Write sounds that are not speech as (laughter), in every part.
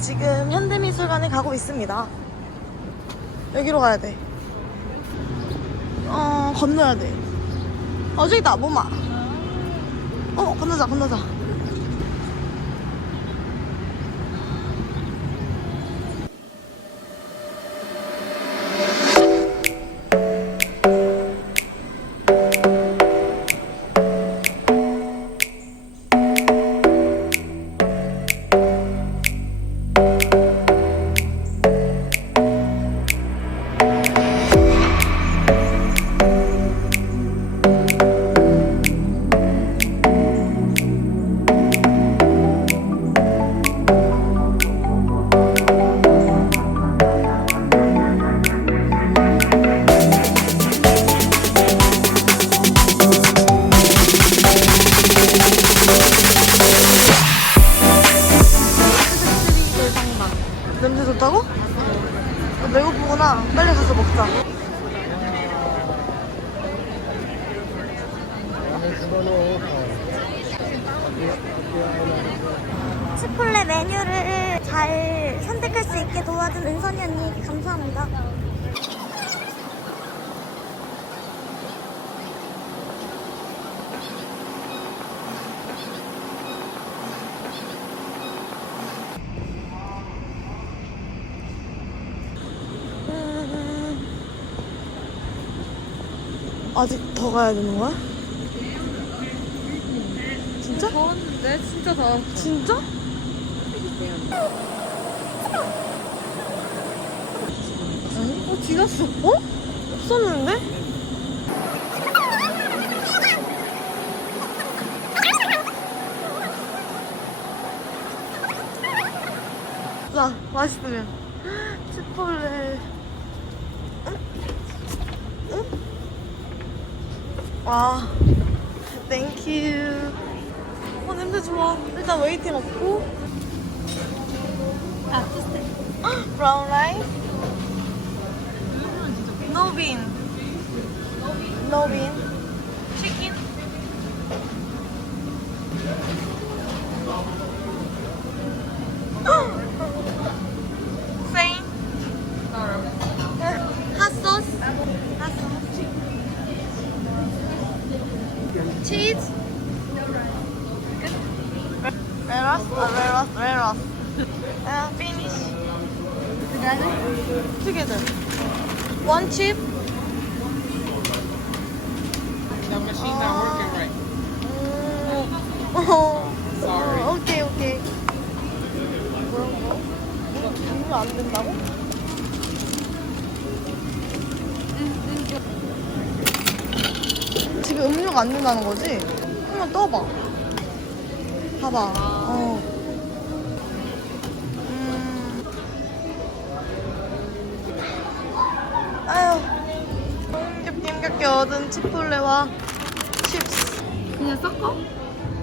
지금 현대미술관에 가고 있습니다. 여기로 가야 돼. 어, 건너야 돼. 어, 저기 있다, 모마. 어, 건너자, 건너자. 치폴레 메뉴를 잘 선택할 수 있게 도와준 은선이 언니에게 감사합니다. 아직 더 가야 되는 거야? 진짜? 더웠는데 진짜 더웠어. 진짜? 어 지났어. 어? 없었는데? 자, 맛있으면. (gasps) 치폴레. 응? 응? 와, 땡큐. 어, 냄새 좋아. 일단 웨이팅 없고. 아. 브라운 라이스. 노빈. 노빈. 치킨. 세인. 핫소스. 핫소스. 치즈. 레러스? 아, 레러스, 레러스. 아, 피니쉬. Together. One chip. The machine's not working right. 음, 어, Sorry. 어, 오케이. 그런 거? 음료 안 된다고? 지금 음료가 안 된다는 거지? 한번 떠봐. 봐봐. 어. 음. 아유. 힘겹게 얻은 치폴레와 칩스. 그냥 섞어?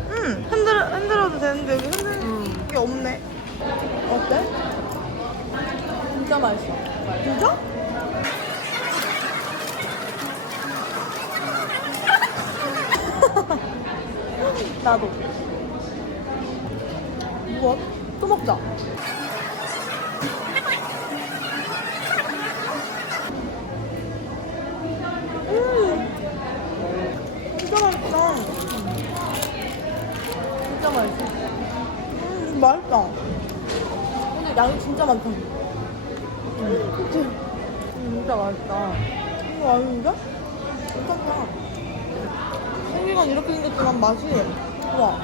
응, 흔들어, 흔들어도 되는데 여기 흔드는 게 없네. 어때? 진짜 맛있어. 진짜? (laughs) 나도. 무엇? 또 먹자. 음, 진짜 맛있다. 진짜 맛있어. 음, 맛있다. 근데 양이 진짜 많다. 음, 그치? 음, 진짜 맛있다. 이거 아닌데? 괜찮다. 생기건 이렇게 생겼지만 맛이, 와.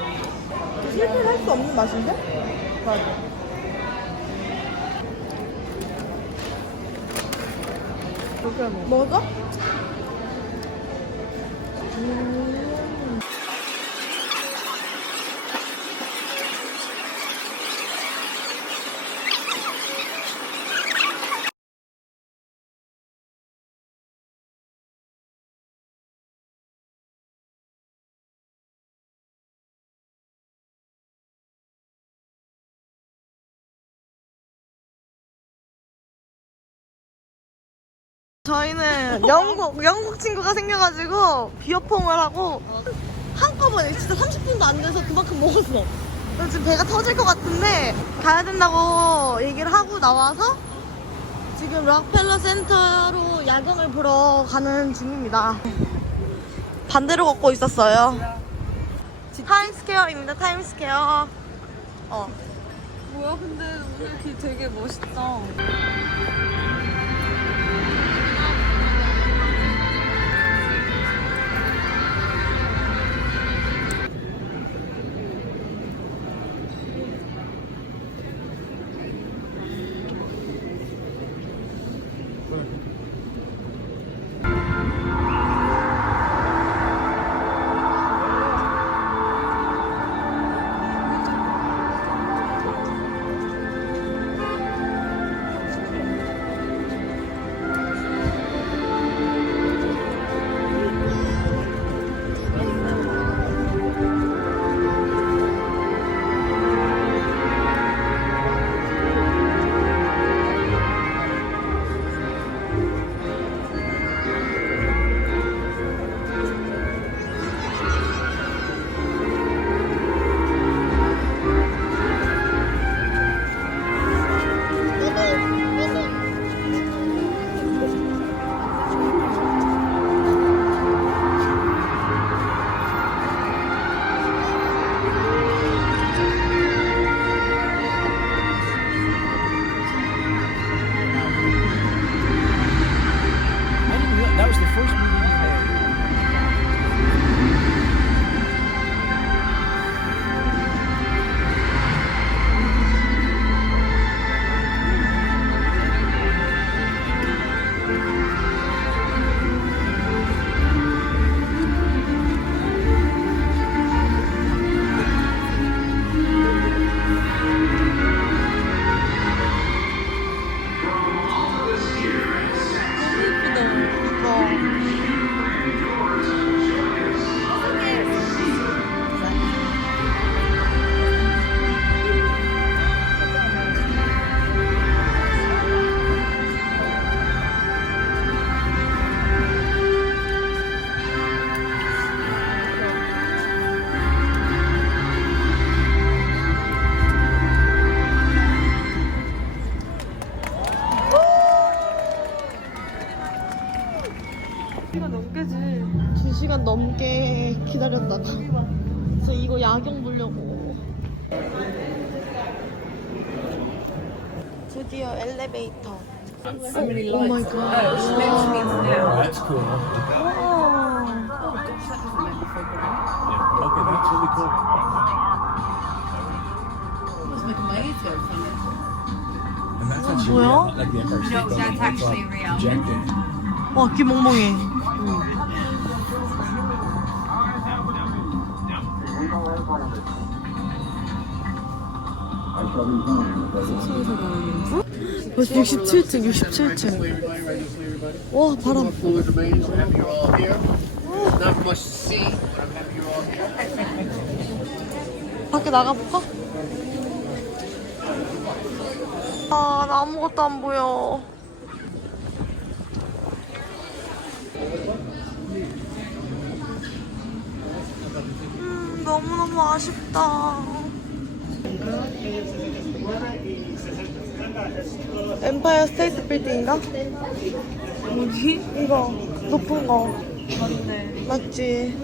실패할 수 없는 맛인데? 맞아. 먹어. 저희는 영국 영국 친구가 생겨가지고 비어퐁을 하고 한꺼번에 진짜 30분도 안 돼서 그만큼 먹었어. 저 지금 배가 터질 것 같은데 가야 된다고 얘기를 하고 나와서 지금 락펠러 센터로 야경을 보러 가는 중입니다. 반대로 걷고 있었어요. 타임스퀘어입니다. 타임스퀘어. 어. 뭐야 근데 오늘 길 되게 멋있다. 시간 넘게지. 2시간 넘게 기다렸다가 그래서 이거 야경 보려고 드디어 엘리베이터 오 마이 갓 That's cool. Okay, that's really cool. And that's actually 뭐야? real, not like the Empire State No, Building. that's actually all real. Projected. 와, 귀 멍멍해. 벌써 67층, 67층. 와, 바람. 밖에 나가볼까? 아, 나 아무것도 안 보여. 너무너무 아쉽다. 엠파이어 스테이트 빌딩인가? 뭐지? 이거, 높은 거. 맞네. 맞지?